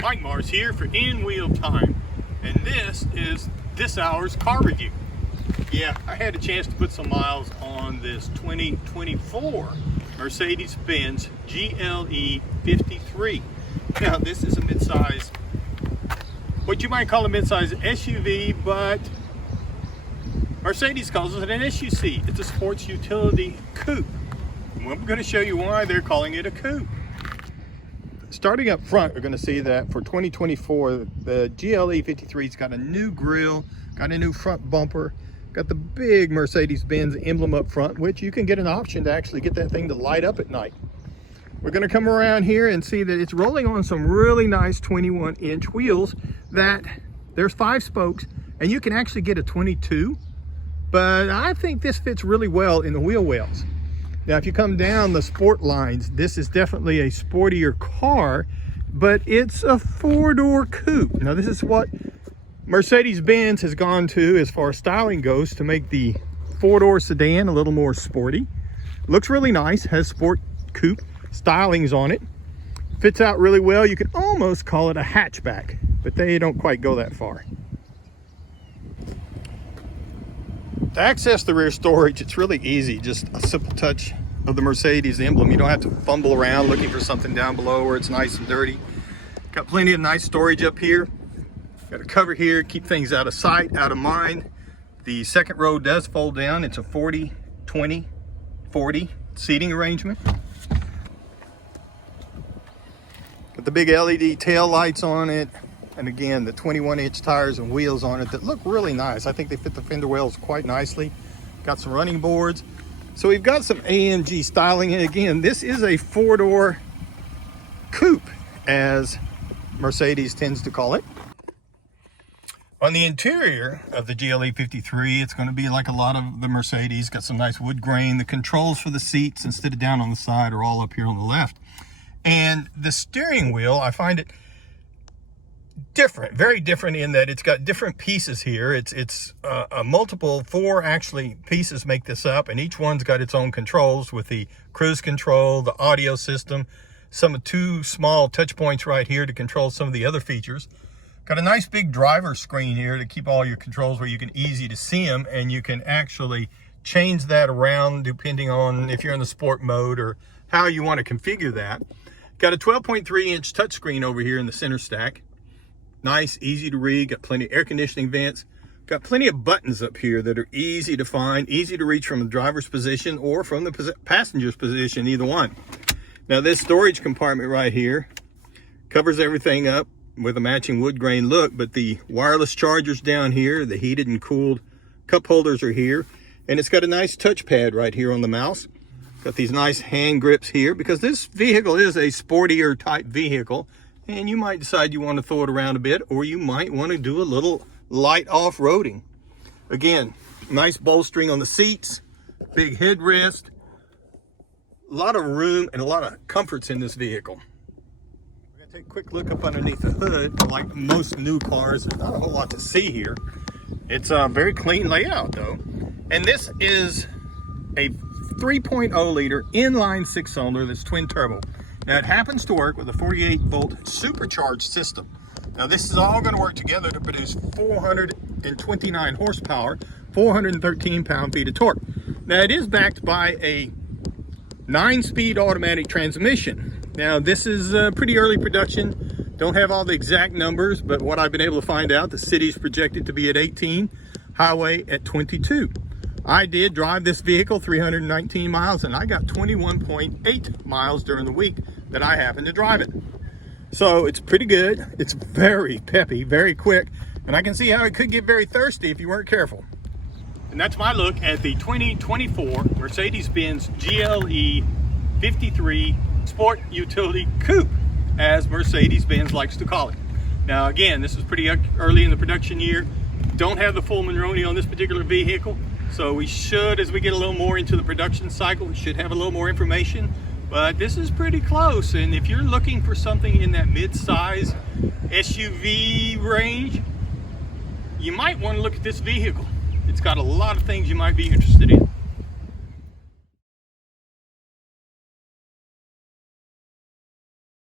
Mike Mars here for In Wheel Time, and this is this hour's car review. Yeah, I had a chance to put some miles on this 2024 Mercedes-Benz GLE 53. Now this is a mid-size, what you might call a mid-size SUV, but Mercedes calls it an SUC. It's a sports utility coupe. And I'm going to show you why they're calling it a coupe. Starting up front, we're going to see that for 2024, the GLE 53's got a new grille, got a new front bumper, got the big Mercedes-Benz emblem up front, which you can get an option to actually get that thing to light up at night. We're going to come around here and see that it's rolling on some really nice 21-inch wheels that there's 5 spokes, and you can actually get a 22, but I think this fits really well in the wheel wells. Now, if you come down the sport lines, this is definitely a sportier car, but it's a 4-door coupe. Now, this is what Mercedes-Benz has gone to as far as styling goes to make the 4-door sedan a little more sporty. Looks really nice, has sport coupe stylings on it. Fits out really well. You could almost call it a hatchback, but they don't quite go that far. To access the rear storage, it's really easy. Just a simple touch of the Mercedes emblem. You don't have to fumble around looking for something down below where it's nice and dirty. Got plenty of nice storage up here. Got a cover here, keep things out of sight, out of mind. The second row does fold down. It's a 40, 20, 40 seating arrangement. Got the big LED tail lights on it. And again, the 21-inch tires and wheels on it that look really nice. I think they fit the fender wells quite nicely. Got some running boards. So we've got some AMG styling. And again, this is a 4-door coupe, as Mercedes tends to call it. On the interior of the GLE 53, it's going to be like a lot of the Mercedes. Got some nice wood grain. The controls for the seats, instead of down on the side, are all up here on the left. And the steering wheel, I find it different, very different in that it's got different pieces here. It's a multiple 4 actually pieces make this up, and each one's got its own controls with the cruise control, the audio system, some 2 small touch points right here to control some of the other features. Got a nice big driver screen here to keep all your controls where you can easy to see them, and you can actually change that around depending on if you're in the sport mode or how you want to configure that. Got a 12.3-inch touchscreen over here in the center stack. Nice, easy to read, got plenty of air conditioning vents, got plenty of buttons up here that are easy to find, easy to reach from the driver's position or from the passenger's position, either one. Now this storage compartment right here covers everything up with a matching wood grain look, but the wireless chargers down here, the heated and cooled cup holders are here, and it's got a nice touchpad right here on the mouse. Got these nice hand grips here because this vehicle is a sportier type vehicle. And you might decide you want to throw it around a bit, or you might want to do a little light off-roading. Again, nice bolstering on the seats, big headrest, a lot of room and a lot of comforts in this vehicle. We're going to take a quick look up underneath the hood. Like most new cars, there's not a whole lot to see here. It's a very clean layout though. And this is a 3.0 liter inline 6-cylinder that's twin turbo. Now it happens to work with a 48-volt supercharged system. Now this is all going to work together to produce 429 horsepower, 413 pound-feet of torque. Now it is backed by a 9-speed automatic transmission. Now this is pretty early production. Don't have all the exact numbers, but what I've been able to find out, the city's projected to be at 18, highway at 22. I did drive this vehicle 319 miles, and I got 21.8 miles during the week that I happened to drive it. So it's pretty good. It's very peppy, very quick, and I can see how it could get very thirsty if you weren't careful. And that's my look at the 2024 Mercedes-Benz GLE 53 Sport Utility Coupe, as Mercedes-Benz likes to call it. Now again, this is pretty early in the production year. Don't have the full Monroney on this particular vehicle. So we should, as we get a little more into the production cycle, we should have a little more information. But this is pretty close. And if you're looking for something in that mid-size SUV range, you might want to look at this vehicle. It's got a lot of things you might be interested in.